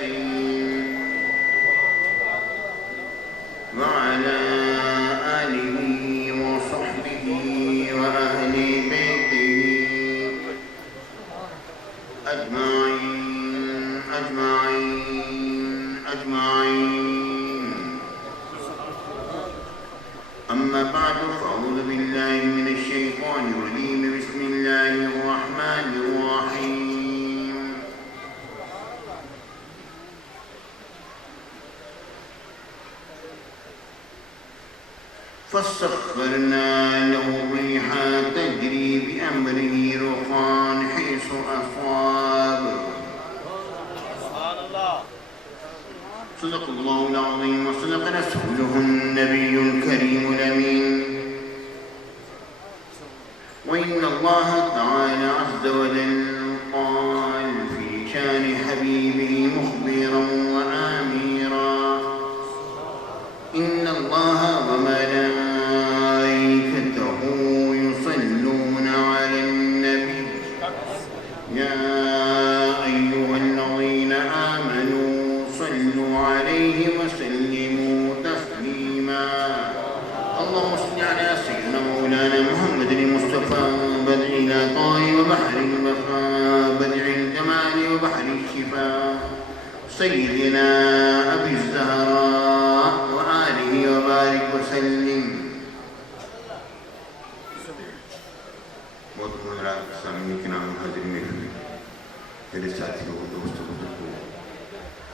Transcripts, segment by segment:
الكريم وعلى آله وصحبه وأهل بيته أجمعين أجمعين أجمعين. أما بعد فأعوذ بالله من الشيطان الرجيم. بسم الله الرحمن الرحيم. فسخرنا له الريح تجري بأمره رخاء حيث أصاب. صدق الله العظيم وصدق رسوله النبي الكريم الأمين. وإن الله تعالى عز وجل قال في شان حبيبه مخبرا وآميرا: إن الله وملائكته يصلون على النبي يا أيها الذين آمنوا صلوا عليه وسلموا تسليما. اللهم صل على سيدنا مولانا محمد المصطفى بدع العطاء وبحر الوفاء بدع الجمال وبحر الشفاء سيدنا أبي الزهراء وآله وبارك وسلم. بہت حضرات سامعین کرام حاضر محفل، میرے ساتھیوں دوستوں بزرگوں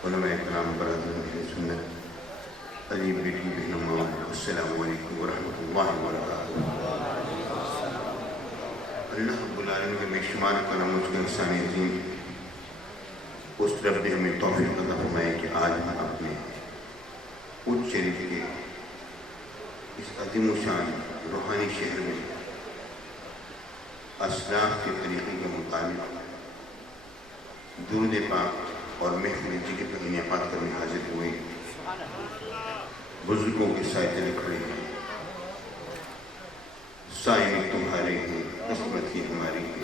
علماء کرام برادران اہل سنت علی بیٹی بہنوں، السلام علیکم ورحمۃ اللہ وبرکاتہ. اللہ رب العالمین کے بے شمار کرم اس کے احسان عظیم اس رب نے ہمیں توفیق عطا فرمائے کہ آج ہم اپنے اونچ شریف کے اس عظیم و شان روحانی شہر میں اسلاف کے طریقے کے مطابق درود پاک اور محفل ذکر کا انعقاد کرنے حاضر ہوئے. بزرگوں کے سائے تلے کھڑے ہیں، سائے میں تمہارے ہیں، قسمت ہی ہماری ہے،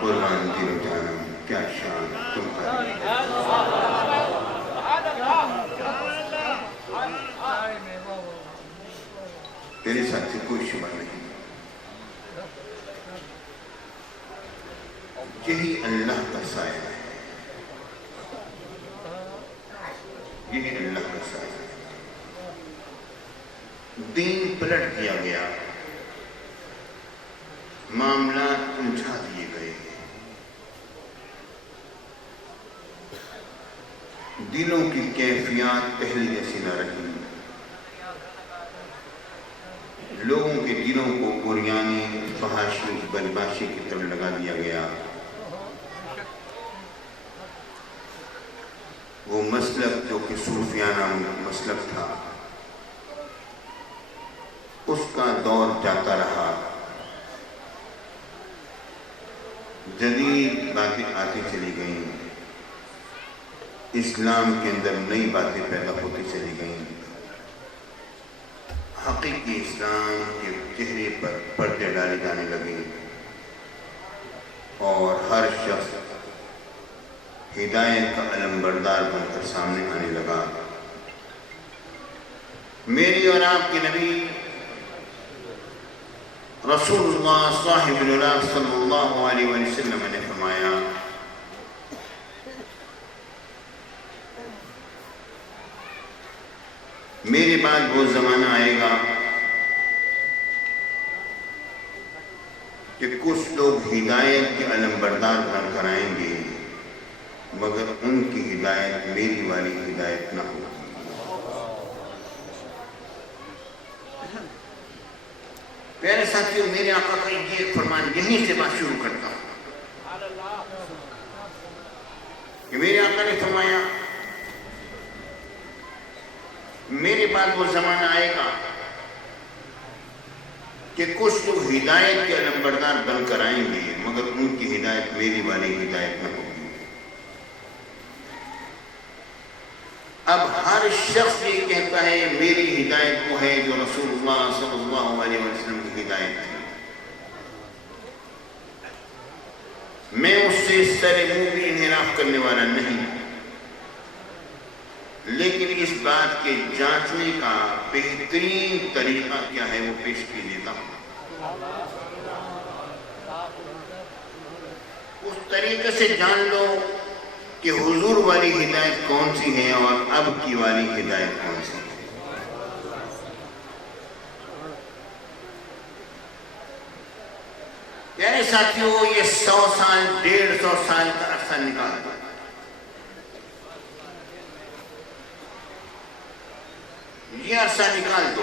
قربان دل و جانم کیا شان تمہاری ہے. تیرے ساتھ سے کوئی شبہ نہیں، یہی اللہ کا سایہ ہے، یہی اللہ کا سایہ ہے. دین پلٹ دیا گیا، معاملات الجھا دیے گئے، دلوں کی کیفیات پہلے جیسی نہ رہی، لوگوں کے دلوں کو قریانی فحاشی بدماشی کی طرف لگا دیا گیا. وہ مسلک جو کہ صوفیانہ مسلک تھا، اس کا دور جاتا رہا، جدید باتیں آتی چلی گئیں، اسلام کے اندر نئی باتیں پیدا ہوتی چلی گئیں. حقیقی اسلام کے چہرے پر پردے ڈالے جانے لگے اور ہر شخص ہدایت کا علم بردار بن کر سامنے آنے لگا. میری اور آپ کے نبی رسول اللہ صاحب العلاق صلی اللہ علیہ وسلم نے فرمایا: میرے بعد وہ زمانہ آئے گا کہ کچھ لوگ ہدایت کے علم بردار بن کر آئیں گے، مگر ان کی ہدایت میری والی ہدایت نہ ہوگی. پیارے ساتھیوں، میرے آقا کا یہ ایک فرمان یہیں سے بات شروع کرتا ہوں کہ میرے آقا نے فرمایا میرے بعد وہ زمانہ آئے گا کہ کچھ لوگ ہدایت کے علم بردار بن کر آئیں گے، مگر ان کی ہدایت میری والی ہدایت نہ ہوگی. اب ہر شخص یہ کہتا ہے میری ہدایت وہ ہے جو رسول اللہ صلی اللہ علیہ وسلم کی ہدایت ہے. میں اس سے سر منہ بھی انحراف کرنے والا نہیں. لیکن اس بات کے جانچنے کا بہترین طریقہ کیا ہے وہ پیش کی دیتا ہوں۔ اس طریقے سے جان لو کہ حضور والی ہدایت کون سی ہے اور اب کی والی ہدایت کون سی ہے۔ یعنی ساتھیوں، یہ 100 سال 150 سال کا عرصہ نکال دو، یہ عرصہ نکال دو،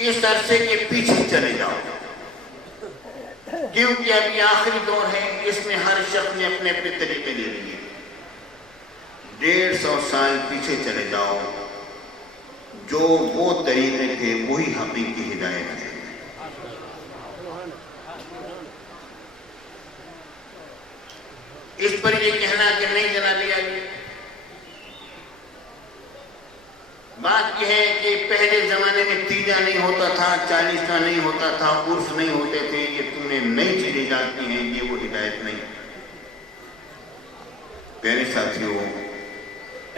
اس عرصے کے پیچھے چلے جاؤ، کیونکہ اب یہ آخری دور ہے، اس میں ہر شخص نے اپنے اپنے طریقے لے لیے۔ 150 سال پیچھے چلے جاؤ، جو وہ طریقے تھے وہی حقیقی ہدایت ہے۔ اس پر یہ کہنا کہ نہیں جنابی علی، بات یہ ہے کہ پہلے زمانے میں تیجا نہیں ہوتا تھا، 40واں نہیں ہوتا تھا، عرس نہیں ہوتے تھے، یہ تم نے نئی چیزیں جانتی ہیں، یہ وہ ہدایت نہیں۔ پیارے ساتھیوں،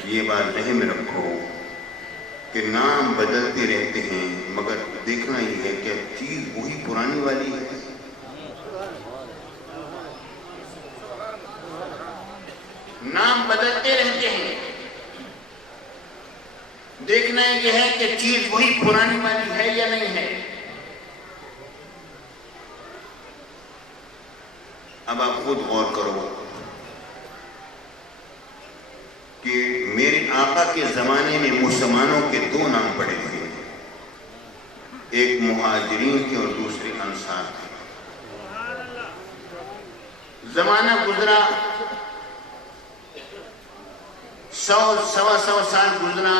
یہ بات ذہن میں رکھو کہ نام بدلتے رہتے ہیں، مگر دیکھنا یہ ہے کہ چیز وہی پرانی والی ہے۔ نام بدلتے رہتے ہیں، دیکھنا یہ ہے کہ چیز وہی پرانی والی ہے یا نہیں ہے۔ اب آپ خود غور کرو کہ میرے آقا کے زمانے میں مسلمانوں کے 2 نام پڑے تھے، ایک مہاجرین کے اور دوسرے انصار کے۔ زمانہ گزرا، 100 سال گزرا،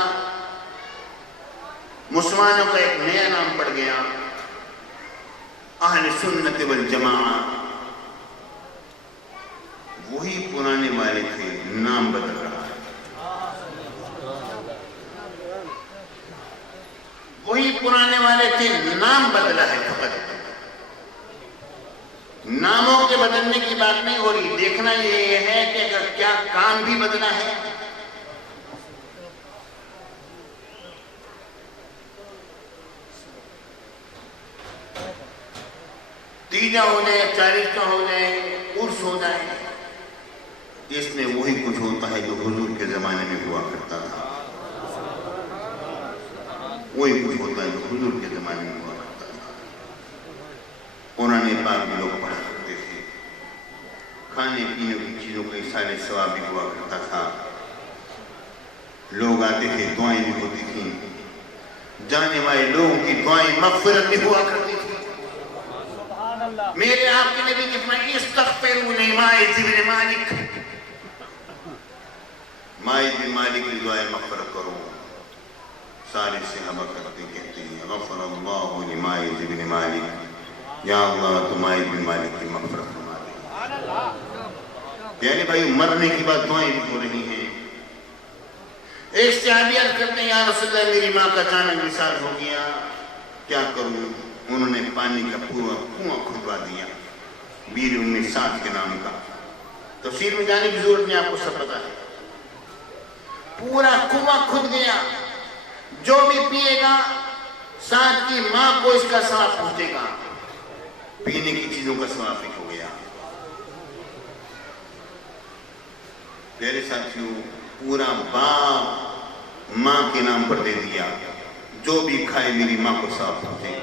مسلمانوں کا ایک نیا نام پڑ گیا، اہل سنت والجماعہ۔ وہی پرانے والے تھے، نام بدل رہا ہے۔ وہی پرانے والے تھے، نام بدلا ہے فقط۔ ناموں کے بدلنے کی بات نہیں ہو رہی، دیکھنا یہ ہے کہ اگر کیا کام بھی بدلا ہے۔ تیجا ہو جائے، 40 کا ہو جائے، عرس ہو جائے، اس میں وہی کچھ ہوتا ہے جو حضور کے زمانے میں ہوا کرتا تھا۔ وہی کچھ ہوتا ہے جو حضور کے زمانے میں ہوا کرتا تھا۔ قرآن پاک بھی لوگ پڑھا کرتے تھے، کھانے پینے کی چیزوں کا احسان ثواب بھی ہوا کرتا تھا، لوگ آتے تھے، دعائیں بھی ہوتی تھیں، جانے والے لوگوں کی دعائیں مغفرت بھی ہوا کرتی تھی۔ میرے آپ کے نبی فرمایا استغفروا لماعز بن مالک، ماعز بن مالک کی دعائیں مغفرت کرو۔ سارے صحابہ کرتے کہتے ہیں غفر اللہ لماعز بن مالک، یا اللہ تو ماعز بن مالک کی مغفرت فرما دے۔ یعنی بھائی مرنے کی بعد دعائیں بھی ہو رہی ہیں۔ ایک صحابی عرض کرتے ہیں یا رسول اللہ میری ماں کا اچانک وصال ہو گیا، کیا کروں؟ انہوں نے پانی کا پورا کنواں کھدوا دیا، بیر ام سعد کے نام کا۔ تفسیر میں جانے کی ضرورت نہیں، آپ کو سب پتا ہے۔ پورا کنواں کھد گیا، جو بھی پیے گا سعد کی ماں کو اس کا ثواب پہنچے گا، پینے کی چیزوں کا ثواب ہو گیا۔ میرے ساتھیوں، پورا باغ ماں کے نام پر دے دیا، جو بھی کھائے میری ماں کو ثواب پہنچے گا۔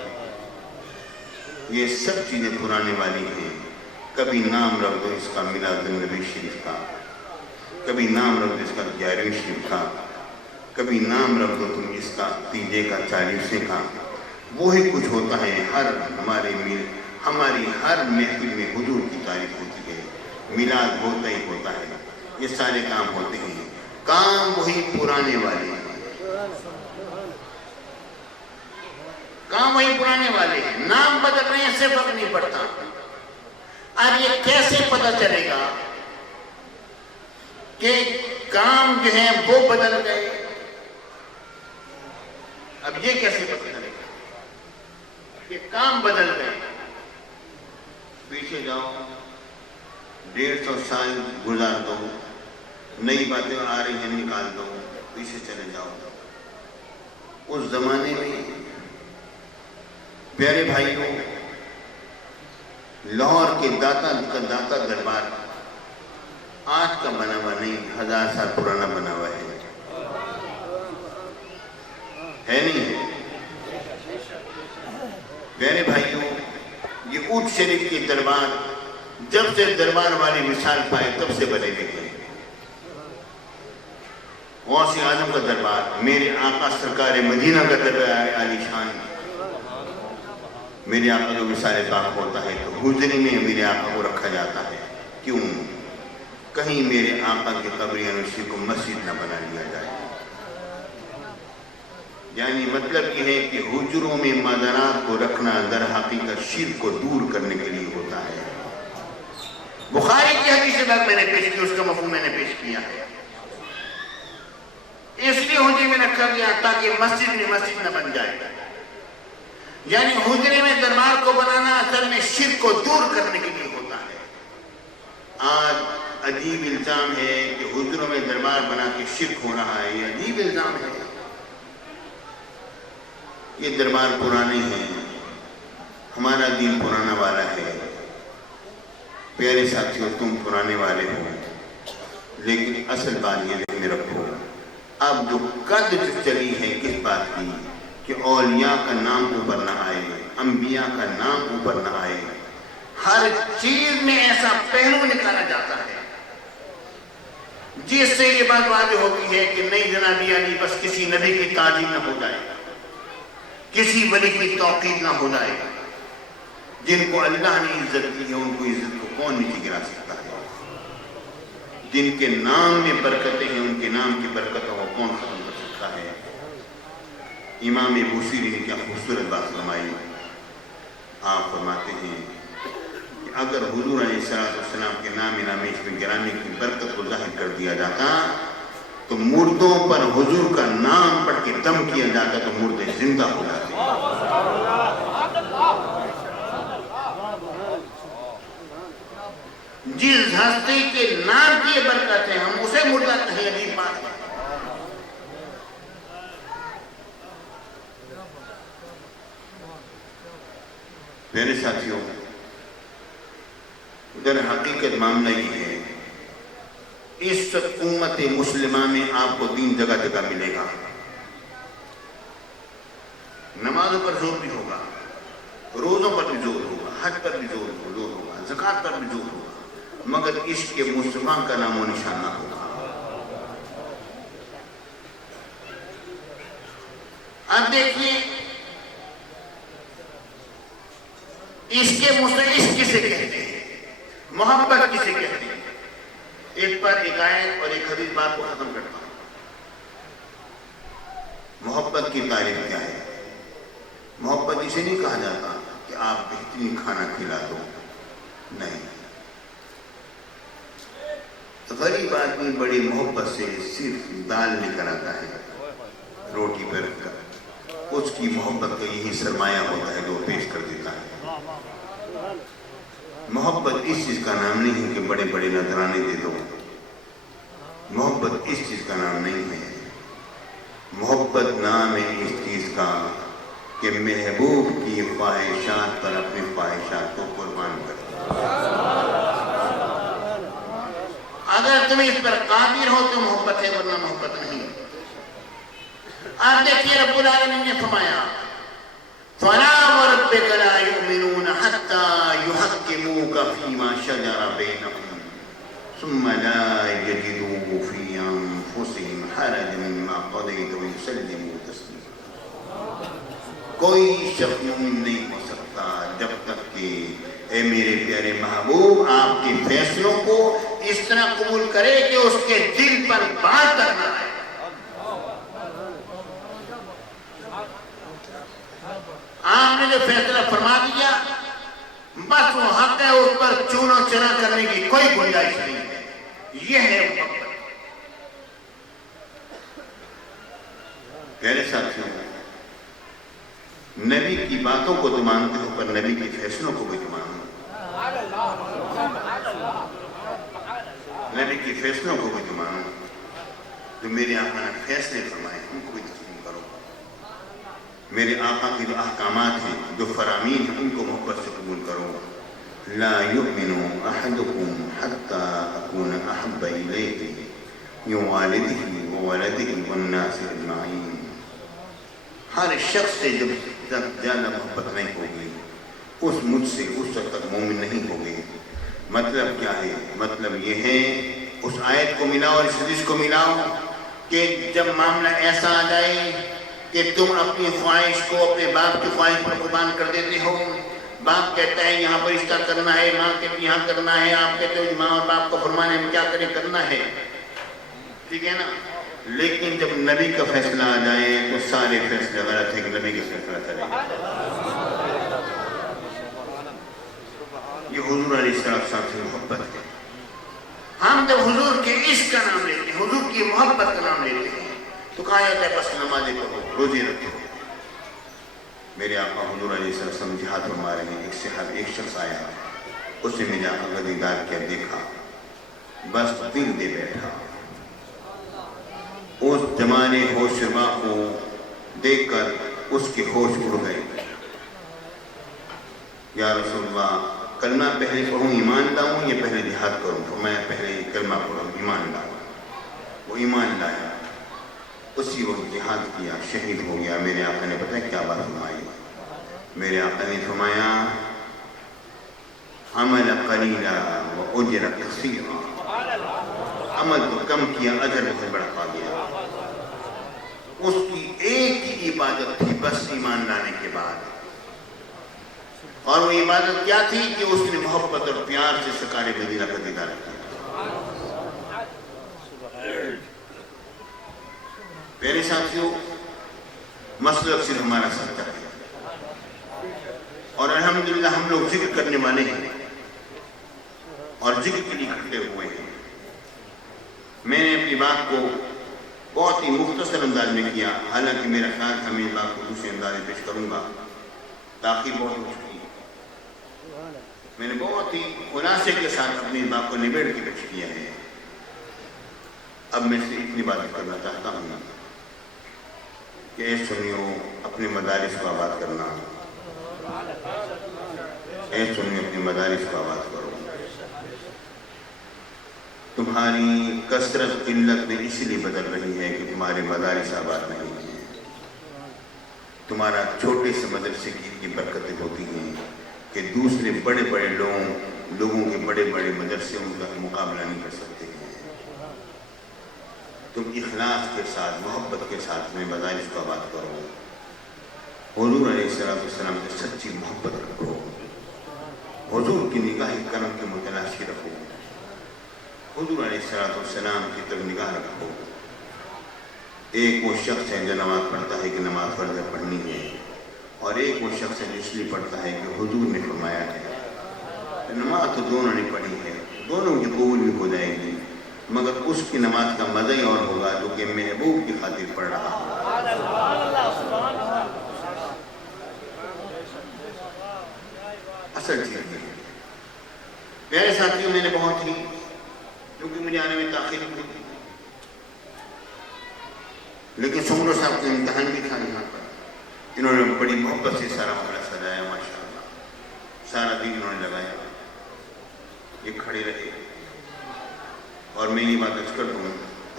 یہ سب چیزیں پرانے والی ہیں۔ کبھی نام رکھ دو اس کا میلاد النبی شریف کا، کبھی نام رکھ دو اس کا 11ویں شریف کا، کبھی نام رکھ دو تم اس کا تیجے کا 40ویں کا۔ وہی کچھ ہوتا ہے، ہماری ہر محفل میں حضور کی تعریف ہوتی ہے، میلاد ہوتا ہی ہوتا ہے، یہ سارے کام ہوتے ہیں، کام وہی پرانے والے ہیں، کام وہی پرانے والے ہیں، نام بدل رہے ہیں، سے فرق نہیں پڑتا۔ اب یہ کیسے پتہ چلے گا کہ کام جو ہیں وہ بدل گئے؟ اب یہ کیسے پتہ چلے گا کہ کام بدل گئے؟ پیچھے جاؤ، 150 سال گزار دو، نئی باتیں آ رہی ہیں نکال دو، پیچھے چلے جاؤ۔ اس زمانے میں پیارے بھائیوں، لاہور کے داتا دربار آج کا بنا ہوا نہیں، 1000 سال پرانا بنا ہوا ہے نہیں ہے؟ پیارے بھائیوں، یہ اونٹ شریف کے دربار جب سے دربار والی مثال پائے تب سے بنے ہوئے ہیں۔ غوث اعظم کا دربار، میرے آقا سرکار مدینہ کا دربار عالی شان، میرے آقا جو مثال پاک ہوتا ہے تو حجرے میں میرے آقا کو رکھا جاتا ہے۔ کیوں؟ کہیں میرے آقا کی قبر انوشی کو مسجد نہ بنا لیا جائے۔ یعنی مطلب یہ ہے کہ حجروں میں مادرات کو رکھنا در حقیقت شرک کو دور کرنے کے لیے ہوتا ہے۔ بخاری کی حدیث بات میں نے پیش کی، اس کا مفہوم میں نے پیش کیا ہے۔ اس لیے حجرے میں رکھا گیا تاکہ مسجد میں مسجد نہ بن جائے۔ یعنی حجرے میں دربار کو بنانا اصل میں شرک کو دور کرنے کے لیے ہوتا ہے۔ آج عجیب الزام ہے کہ حجروں میں دربار بنا کے شرک ہو رہا ہے، یہ عجیب الزام ہے۔ یہ دربار پرانے ہیں، ہمارا دین پرانا والا ہے۔ پیارے ساتھیوں، تم پرانے والے ہو، لیکن اصل بات یہ ذہن میں رکھو، اب جو قد چلی ہے کس بات کی کہ اولیاء کا نام اوپر نہ آئے، انبیاء کا نام اوپر نہ آئے۔ ہر چیز میں ایسا پہلو نکالا جاتا ہے جس سے یہ بات واضح ہوتی ہے کہ نہیں جناب علی بس کسی نبی کی تعظیم نہ ہو جائے، کسی ولی کی توقیر نہ ہو جائے۔ جن کو اللہ نے عزت دی ہے ان کو عزت کو کون نیچے گرا سکتا ہے؟ جن کے نام میں برکتیں ہیں ان کے نام کی برکتوں کو کون ختم کر سکتا ہے؟ امام بوصیری نے کیا خوبصورت بات فرمائی۔ آپ فرماتے ہیں کہ اگر حضور علیہ السلام کے نام نامیش میں گرانے کی برکت کو ظاہر کر دیا جاتا تو مردوں پر حضور کا نام پڑھ کے دم کیا جاتا تو مردے زندہ ہو جاتے۔ جس ہستی کے نام کی برکت ہے ہم اسے مردہ کہیں، عجیب بات ہے۔ میرے ساتھیوں، در حقیقت معاملہ یہ ہے، اس امت مسلمہ میں آپ کو دین جگہ جگہ ملے گا۔ نمازوں پر زور بھی ہوگا، روزوں پر بھی زور ہوگا، حج پر بھی زور ہوگا، زکوٰۃ پر بھی زور ہوگا، مگر عشق مصطفیٰ کا نام و نشان نہ ہوگا۔ اب دیکھیے عشق کسے کہتے ہیں، محبت کسے کہتے ہیں؟ ایک پر ایک آیت اور ایک حدیث بات کو ختم کرتا ہوں۔ محبت کی تعریف کیا ہے؟ محبت اسے نہیں کہا جاتا کہ آپ بہترین کھانا کھلا دو، نہیں۔ غریب آدمی بڑی محبت سے صرف دال لے کر آتا ہے روٹی پر رکھ کر، اس کی محبت کا یہی سرمایہ ہوتا ہے جو پیش کر دیتا ہے۔ محبت اس چیز کا نام نہیں ہے کہ بڑے بڑے نذرانے دے دو، محبت اس چیز کا نام نہیں ہے۔ محبت نام ہے اس چیز کا کہ محبوب کی خواہشات پر اپنی خواہشات کو قربان کر دو۔ اگر تم اس پر قادر ہو تو محبت ہے، ورنہ محبت نہیں۔ آپ دیکھیے رب العالمین نے فرمایا فَلَا وَرَبِّكَ لَا يُؤْمِنُونَ حَتَّى يُحَكِّمُوكَ فِيمَا شَجَرَ بَيْنَهُمْ ثُمَّ لَا يَجِدُوا فِي أَنفُسِهِمْ حَرَجًا مِّمَّا قَضَيْتَ وَيُسَلِّمُوا تَسْلِيمًا۔ کوئی شخص مومن نہیں ہو سکتا جب تک کہ اے میرے پیارے محبوب آپ کے فیصلوں کو اس طرح قبول کرے کہ اس کے دل پر بات کرنا ہے۔ آپ نے جو فیصلہ فرما دیا بس وہ حق ہے، اس پر چون و چرا کرنے کی کوئی گنجائش نہیں ہے۔ یہ ہے محبت۔ پیارے ساتھیوں، نبی کی باتوں کو تو مانتے ہو پر نبی کے فیصلوں کو بھی تو مانو۔ نبی کے فیصلوں کو بھی تو مانو، جو میرے آقا نے فیصلے فرمائے ان کو بھی تسلیم کرو، میرے آقا کی جو احکامات ہیں، جو فرامین ہیں، ان کو محبت سے قبول کرو۔ لا یؤمن احدکم حتی اکون احب الیہ من والدہ وولدہ والناس اجمعین۔ ہر شخص سے جب تک زیادہ محبت نہیں ہوگی، اس مجھ سے اس وقت تک مومن نہیں ہوگی۔ مطلب کیا ہے؟ مطلب یہ ہے، اس آیت کو ملاؤ اور اس حدیث کو ملاؤ کہ جب معاملہ ایسا آ جائے کہ تم اپنی خواہش کو اپنے باپ کی خواہش پر قربان کر دیتے ہو، باپ کہتا ہے یہاں پر اس کا کرنا ہے، ماں کہتی ہے یہاں کرنا ہے، آپ کہتے ہو ماں اور باپ کو فرمانے میں کیا کریں، کرنا ہے، ٹھیک ہے نا؟ لیکن جب نبی کا فیصلہ آ جائے تو سارے فیصلے غلط ہے کہ نبی کا فیصلہ چلے گا۔ یہ حضور علیہ السلام سے محبت ہے۔ ہم جب حضور کے عشق کا نام لیتے ہیں، حضور کی محبت کا نام لیتے ہیں، تو کہا جاتا ہے بس نمازیں پڑھو، روزے رکھو۔ میرے آقا حضور علیہ السلام جہاد فرما رہے ہیں، ایک شخص آیا، اس نے میرے آقا کا دیدار کیا، دیکھا، بس دل دے بیٹھا۔ اس زمانے ہوش ربا کو دیکھ کر اس کے ہوش اڑ گئے۔ یا رسول اللہ، کلمہ پہلے پڑھوں ایمان لاؤں یا پہلے جہاد کروں؟ تو میں پہلے کلمہ پڑھوں ایمان لاؤں۔ وہ ایمان لایا، اسی وقت جہاد کیا، شہید ہو گیا۔ میرے آقا نے پتہ کیا بات فرمائی؟ میرے آقا نے فرمایا عمل قلیلا و اجر کثیرا، عمل تو کم کیا، اجر بہت بڑا پا گیا۔ اس کی ایک ہی عبادت تھی بس ایمان لانے کے بعد، اور وہ عبادت کیا تھی کہ اس نے محبت اور پیار سے سرکار مدینہ کا دیدار کیا۔ میرے ساتھیوں، مسلک صرف ہمارا سچا ہے، اور الحمدللہ ہم لوگ ذکر کرنے والے ہیں اور ذکر کے لیے اکٹھے ہوئے ہیں۔ میں نے اپنی بات کو بہت ہی مختصر انداز میں کیا، حالانکہ میرا خیال تھا میں اس بات کو دوسرے انداز میں پیش کروں گا، تاخیر بہت ہو چکی ہے۔ میں نے بہت ہی خلاصے کے ساتھ اپنی بات کو نبیڑ کے پیش کیا ہے۔ اب میں سے اتنی بات کرنا چاہتا ہوں کہ اے سنیو، اپنے مدارس کو آباد کرنا، اے سنیو اپنے مدارس کو آباد کرو۔ تمہاری کثرت قلت میں اسی لیے بدل رہی ہے کہ تمہارے مدارس آباد نہیں ہیں۔ تمہارا چھوٹے سے مدرسے کی برکتیں ہوتی ہیں کہ دوسرے بڑے بڑے لوگوں کے بڑے بڑے مدرسے ان کا مقابلہ نہیں کر سکتے ہیں۔ تم اخلاص کے ساتھ، محبت کے ساتھ اپنے مدارس کو آباد کرو، حضور علیہ السلام کی سچی محبت رکھو، حضور کی نگاہ کرم کے متلاشی رکھو، حضور علیہ السلام کی طرف نگاہ رکھو۔ ایک وہ شخص ہے جو نماز پڑھتا ہے کہ نماز فرض پڑھنی ہے، اور ایک وہ شخص ہے جو اس لیے پڑھتا ہے کہ حضور نے فرمایا ہے۔ نماز تو دونوں نے پڑھی ہے، دونوں کی قبول بھی ہو جائے گی، مگر اس کی نماز کا مزہ ہی اور ہوگا جو کہ محبوب کی خاطر پڑھ رہا ہے۔ اصل چیز ہے میرے ساتھیوں، میں نے بہت ہی، کیونکہ مجھے آنے میں تاخیر ہوئی تھی، لیکن سمرو صاحب کا امتحان بھی تھا یہاں پر۔ انہوں نے بڑی محبت سے سارا معاملہ سجایا، ماشاءاللہ سارا دن انہوں نے لگایا، یہ کھڑے رہے۔ اور میں یہ بات عرض کر دوں،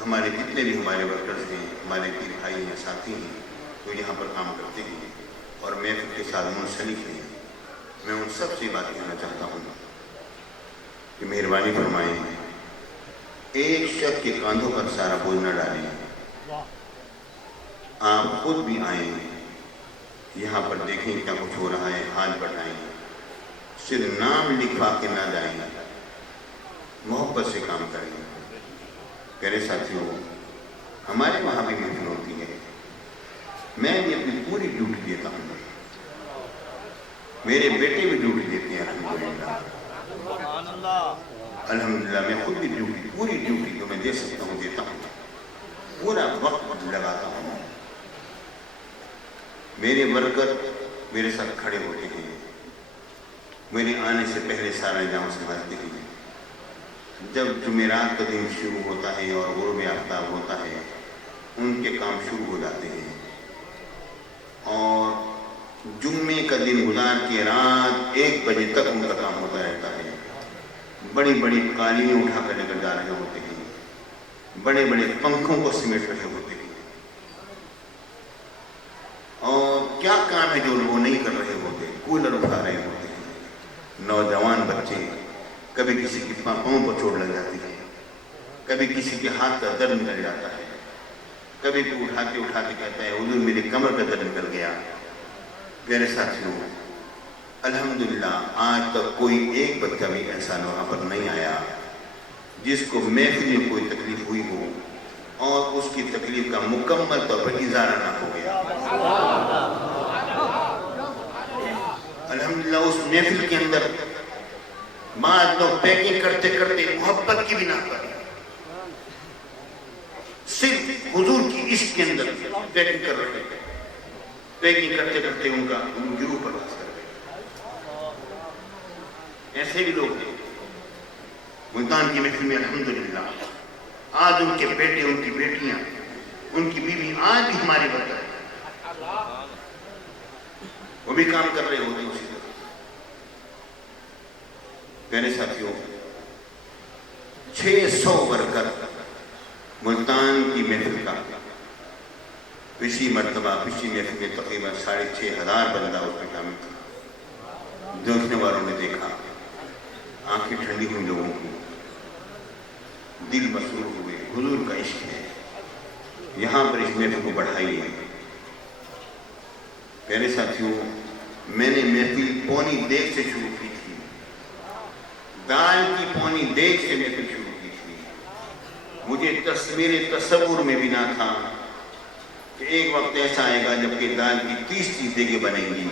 ہمارے جتنے بھی ہمارے ورکرز ہیں، ہمارے پیر بھائی ہیں، ساتھی ہیں، جو یہاں پر کام کرتے ہیں اور محفل کے ساتھ منسلک ہیں، میں ان سب سے بات کہنا چاہتا ہوں کہ مہربانی فرمائیں، ایک شخص کے کاندھوں پر سارا بوجھ نہ ڈالیں۔ آپ خود بھی آئیں، یہاں پر دیکھیں کیا کچھ ہو رہا ہے، ہاتھ بٹھائیں، صرف نام لکھوا کے نہ جائیں، محبت سے کام کریں۔ میرے ساتھیوں، ہمارے وہاں بھی محفل ہوتی ہے، میں بھی اپنی پوری ڈیوٹی دیتا ہوں، میرے بیٹے بھی ڈیوٹی دیتے ہیں، الحمدللہ میں خود بھی ڈیوٹی، پوری ڈیوٹی جو میں دے سکتا ہوں دیتا ہوں، پورا وقت لگاتا ہوں۔ میرے ورکر میرے ساتھ کھڑے ہوتے ہیں، میرے آنے سے پہلے سارا انتظام سنبھالتے ہیں، جب جمعرات کا دن شروع ہوتا ہے اور غروب آفتاب ہوتا ہے ان کے کام شروع ہو جاتے ہیں، اور جمعے کا دن گزار کے رات 1 بجے تک ان کا کام ہوتا رہتا ہے۔ بڑی بڑی قالینیں اٹھا کر لے کر جا رہے ہوتے ہیں، بڑے بڑے پنکھوں کو سمیٹ رہے ہوتے ہیں، اور کیا کام ہے جو وہ نہیں کر رہے ہوتے، کولر اٹھا رہے ہوتے ہیں۔ نوجوان بچے، کبھی کسی کی پاؤں پر چوٹ لگ جاتی ہے، کبھی کسی کے ہاتھ کا درد نکل جاتا ہے، کبھی کوئی اٹھاتے کہتا ہے حضور میری کمر کا درد نکل گیا۔ میرے ساتھیوں، الحمدللہ آج تک کوئی ایک بچہ بھی ایسا وہاں پر نہیں آیا جس کو محفل میں کوئی تکلیف ہوئی ہو اور اس کی تکلیف کا مکمل طور پر اظہار نہ ہو گیا۔ الحمدللہ اس محفل کے اندر بعض لوگ پیکنگ کرتے کرتے محبت کی بنا پر صرف حضور کی عشق کے اندر پیکنگ کر رہے ہیں، پیکنگ کرتے کرتے ان کا گروہ پرواز کر گئے۔ ایسے بھی لوگ ہیں ملتان کی محفل میں الحمدللہ آج ان کے بیٹے، ان کی بیٹیاں، ان کی بیوی آج بھی ہماری برکت ہے، وہ بھی کام کر رہے ہوتے ہیں اسی طرح۔ میرے ساتھیوں، 600 ورکر ملتان کی محفل کا پچھلی محفل میں تقریباً 6500 بندہ اس میں شامل تھا۔ دیکھنے والوں نے دیکھا، آنکھیں ٹھنڈی ہوئی لوگوں کی، دل مسرور ہوئے، حضور کا عشق ہے، یہاں پر اس محفل کو بڑھائیے۔ میرے ساتھیوں، میں نے محفل پونی دیگ سے شروع کی تھی، دال کی پونی دیگ سے محفل شروع کی تھی۔ مجھے میرے تصور میں بھی نہ تھا کہ ایک وقت ایسا آئے گا جب کہ دال کی 30 دیگیں بنیں گی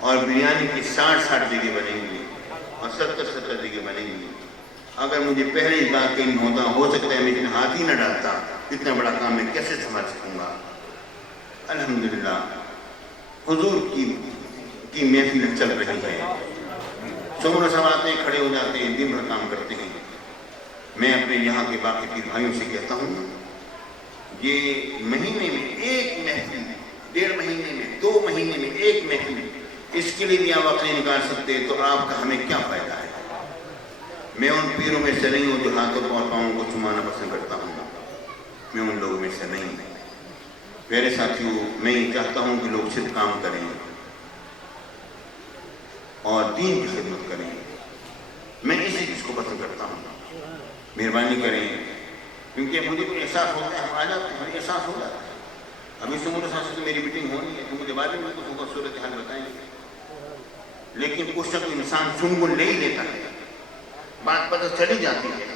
اور بریانی کی 60 دیگیں بنیں گی اور 70 دیگیں بنیں گی۔ اگر مجھے پہلے ہی بات کہیں ہوتا، ہو سکتا ہے میں اتنا ہاتھ ہی نہ ڈالتا، اتنا بڑا کام میں کیسے سنبھال سکوں گا۔ الحمدللہ حضور کی محفل چل رہی ہے، سمر سب آتے ہیں، کھڑے ہو جاتے ہیں، دن بھر کام کرتے ہیں۔ میں اپنے یہاں کے باقی پیر بھائیوں سے کہتا ہوں، یہ مہینے میں ایک محفل، 1.5 مہینے میں، 2 مہینے میں ایک محفل، اس کے لیے بھی آپ وقت نہیں نکال سکتے تو آپ کا ہمیں کیا فائدہ ہے۔ میں ان پیروں میں سے نہیں ہوں جو ہاتھوں اور پاؤں کو چمانا پسند کرتا ہوں، میں ان لوگوں میں سے نہیں ہوں۔ میرے ساتھیوں، میں یہ چاہتا ہوں کہ لوگ صرف کام کریں اور دین کی خدمت کریں، میں اسی چیز کو پسند کرتا ہوں۔ مہربانی کریں، کیونکہ مجھے کوئی احساس ہوتا ہے، ہم آ جاتے ہیں، مجھے احساس ہو جاتا ہے۔ ابھی سمور صاحب سے تو میری میٹنگ ہونی ہے تو مجھے بعد میں کچھ ہوگا، صورتحال بتائیں گے، لیکن کچھ نہ انسان سن لے ہی لیتا ہے، بات پتہ چلی جاتی ہے،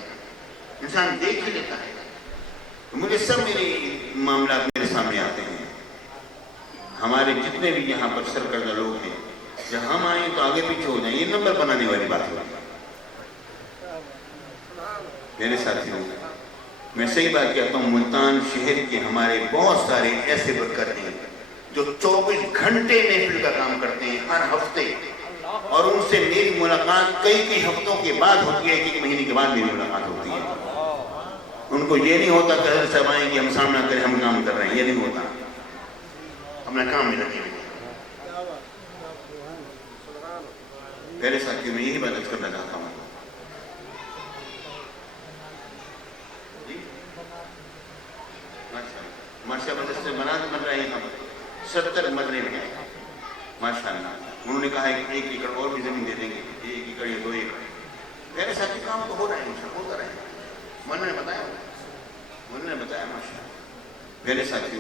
انسان دیکھ ہی لیتا ہے۔ مجھے سب میرے معاملات میرے سامنے آتے ہیں، ہمارے جتنے بھی یہاں پر سرکردہ لوگ ہیں، جب ہم آئیں تو آگے پیچھے ہو جائیں، یہ نمبر بنانے والی بات ہوگی۔ میرے ساتھیوں، میں صحیح بات کہتا ہوں، ملتان شہر کے ہمارے بہت سارے ایسے ورکر ہیں جو 24 گھنٹے محفل کا کام کرتے ہیں ہر ہفتے، اور ان سے میری ملاقات کئی ہفتوں کے بعد ہوتی ہے، 1 مہینے کے بعد میری ملاقات ہوتی ہے۔ ان کو یہ نہیں ہوتا کہ حضرت صاحب آئیں کہ ہم سامنا کریں، ہم کام کر رہے ہیں، یہ نہیں ہوتا، اپنا کام میں لگے ہوئے۔ میرے ساتھیوں، میں یہی بات کرنا چاہتا ہوں، ماشاءاللہ سے بن رہے ہیں، ہم 70 مرلے میں ہیں ماشاءاللہ۔ انہوں نے کہا ہے کہ 1 ایکڑ اور بھی زمین دے دیں گے، 1 ایکڑ یا 2 ایکڑ۔ میرے ساتھی کام تو ہو رہا ہے، ہوتا رہے گا، من نے بتایا ماشاءاللہ۔ میرے ساتھی،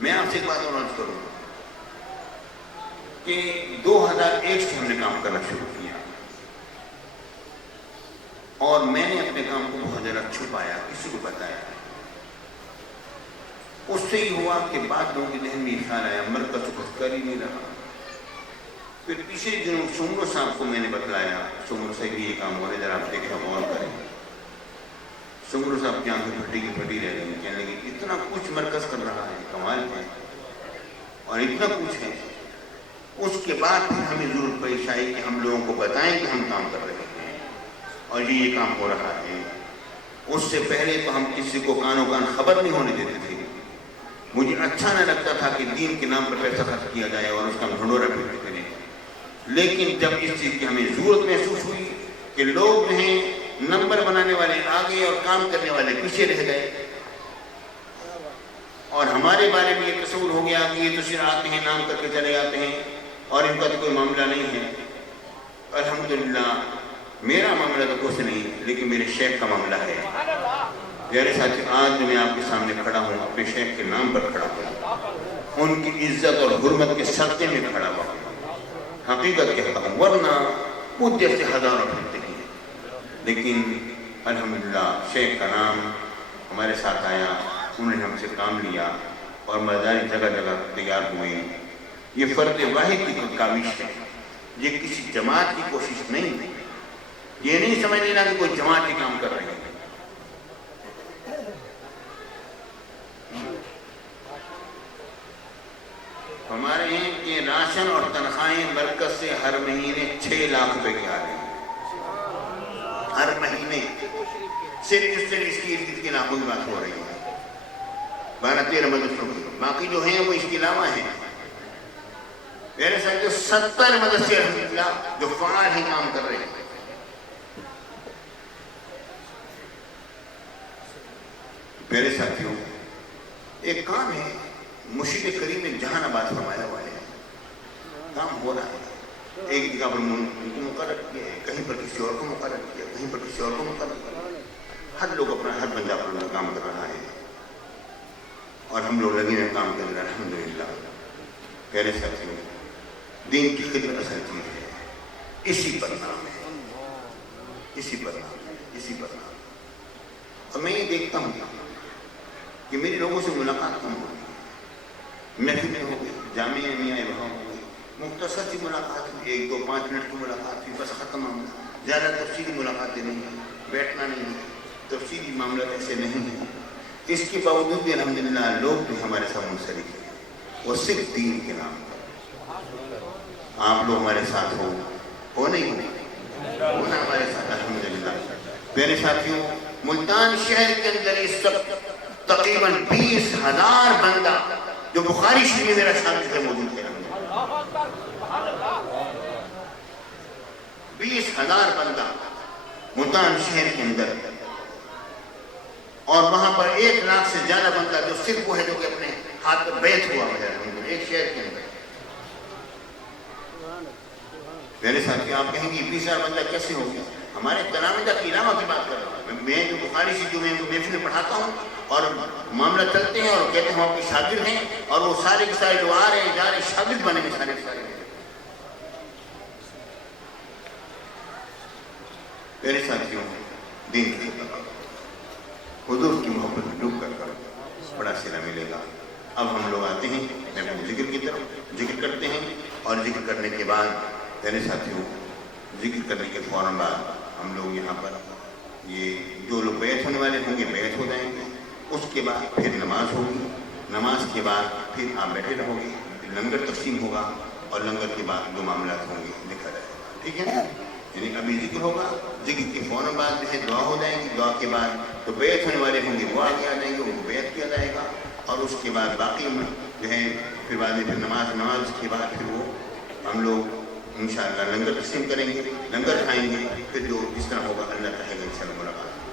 میں آپ سے ایک بات اور عرض کروں کہ 2001 سے ہم نے کام کرنا شروع کیا، اور میں نے اپنے کام کو بہت زیادہ چھپایا، کسی کو بتایا۔ اس سے ہی ہوا کہ بعد لوگوں کے ذہن میں خیال آیا مرکز تو کچھ کر ہی نہیں رہا۔ پھر پچھلے دنوں سمر صاحب کو میں نے بتلایا، سمر صاحب بھی یہ کام ہو رہا ہے، ذرا آپ دیکھیں اور کریں۔ سمر صاحب کی آنکھیں پھٹی کی پھٹی رہ گئی، کہنے لگے اتنا کچھ مرکز کر رہا ہے، کمال ہے، اور اتنا کچھ ہے۔ اس کے بعد پھر ہمیں ضرورت پیش آئی کہ ہم لوگوں کو بتائیں کہ ہم کام کر رہے ہیں۔ اور یہ کام ہو رہا ہے. اس سے پہلے تو ہم کسی کو کانوں کان خبر نہیں ہونے دیتے تھے. مجھے اچھا نہ لگتا تھا کہ دین کے نام پر پیسہ خرچ کیا جائے اور اس کا ڈھنڈورا پھرتے کریں. لیکن جب اس چیز کی ہمیں ضرورت محسوس ہوئی کہ لوگ جو ہیں نمبر بنانے والے آگے اور کام کرنے والے پیچھے رہ گئے، اور ہمارے بارے میں یہ تصور ہو گیا کہ یہ تو صرف آتے ہیں نام کر کے چلے جاتے ہیں اور ان کا تو کوئی معاملہ نہیں ہے. الحمدللہ میرا معاملہ تو کچھ نہیں، لیکن میرے شیخ کا معاملہ ہے. پیارے ساتھی، آج جو میں آپ کے سامنے کھڑا ہوں اپنے شیخ کے نام پر کھڑا ہوں، ان کی عزت اور حرمت کے صدقے میں کھڑا ہوا ہوں. حقیقت کہتا ہوں، ورنہ مجھ جیسے ہزاروں پھرتے ہیں. لیکن الحمدللہ شیخ کا نام ہمارے ساتھ آیا، انہوں نے ہم سے کام لیا اور مدارس جگہ جگہ تیار ہوئے. یہ فرد واحد کی کاوش ہے، یہ کسی جماعت کی کوشش نہیں ہے. یہ نہیں سمجھ لینا کہ کوئی جماعت ہی کام کر رہی ہے. ہمارے ہیں کہ راشن اور تنخواہیں مرکز سے ہر مہینے 6 لاکھ روپے کی آ رہے ہیں. ہر مہینے صرف اس کی لاکھوں کی بات ہو رہی ہے. 12-13 مدرسوں کی، باقی جو ہیں وہ اس کے علاوہ ہیں. میرے ساتھ 70 مدرسے الحمدللہ جو فعال ہیں، کام کر رہے ہیں. میرے ساتھیوں، ایک کام ہے مرشد کریم نے جہان آباد فرمایا ہوا ہے، کام ہو رہا ہے. ایک جگہ پر ان کو مقرر کیا ہے، کہیں پر کسی اور کو مقرر کیا، کہیں پر کسی اور کو مقرر کیا. ہر لوگ ہر بندہ اپنا کام کر رہا ہے اور ہم لوگ لگے ہیں کام کر رہے ہیں الحمدللہ. پیارے ساتھیوں، دین کی خدمت اصل چیز ہے. اسی پر نام ہے، اسی پر نام ہے، اسی پر نام. اور میں یہ دیکھتا ہوں کہ میری لوگوں سے ملاقات کم ہوتی ہے. محفلیں ہو گئی، جامعہ میاں وہاں ہو گئی، مختصر سی ملاقات ہوئی، 1-2-5 منٹ کی ملاقات ہوئی، بس ختم معاملہ. زیادہ تفصیلی ملاقاتیں نہیں ہیں، بیٹھنا نہیں ہے، تفصیلی معاملہ ایسے نہیں ہیں. اس کے باوجود بھی الحمدللہ لوگ بھی ہمارے ساتھ منسلک ہیں، وہ صرف دین کے نام پر. آپ لوگ ہمارے ساتھ ہو نہیں ہونا ہمارے ساتھ الحمدللہ. میرے ساتھیوں، ملتان شہر کے اندر اس وقت تقریباً 20,000 بندہ جو بخاری شریف میں میرا شامل ہے موجود ہے. 20,000 بندہ ملتان شہر کے اندر، اور وہاں پر 1 لاکھ سے زیادہ بندہ جو صرف وہ ہے جو کہ اپنے ہاتھ پر بیعت ہوا ہے ایک شہر کے اندر. میرے ساتھی، آپ کہیں گے 20,000 بندہ کیسے ہو گیا؟ ہمارے تلامذہ کے علاوہ کی بات کر رہا ہوں میں. جو بخاری سے جو میں محفل میں پڑھاتا ہوں اور معاملہ چلتے ہیں اور کہتے ہیں ہم آپ کے شاگرد ہیں، اور وہ سارے کے سارے جو آ رہے ہیں جا رہے ہیں شاگرد بنے میں سارے کے سارے. میرے ساتھیوں، دین کی حضور کی محبت میں ڈوب کر بڑا صلہ ملے گا. اب ہم لوگ آتے ہیں محفوظ ذکر کی طرف. ذکر کرتے ہیں اور ذکر کرنے کے بعد میرے ساتھیوں، ذکر کرنے کے فوراً بعد ہم لوگ یہاں پر یہ جو لوگ بیعت ہونے والے ہوں گے بیعت ہو جائیں گے. اس کے بعد پھر نماز ہوگی، نماز کے بعد پھر آپ بیٹھے رہو گے، پھر لنگر تقسیم ہوگا اور لنگر کے بعد جو معاملات ہوں گے لکھا جائے گا. ٹھیک ہے نا؟ یعنی ابھی ذکر ہوگا، ذکر کے فوراً بعد جو ہے دعا ہو جائے گی. دعا کے بعد جو بیعت ہونے والے ہوں گے وہ آگے آ جائیں گے، ان کو بیعت کیا جائے گا. اور اس کے بعد باقی جو ہے پھر بعد میں پھر نماز کے بعد پھر وہ ہم لوگ انشاءاللہ لنگر تقسیم کریں گے، لنگر کھائیں گے. پھر جو جس طرح ہوگا اللہ کہے گا انشاءاللہ ملاقات.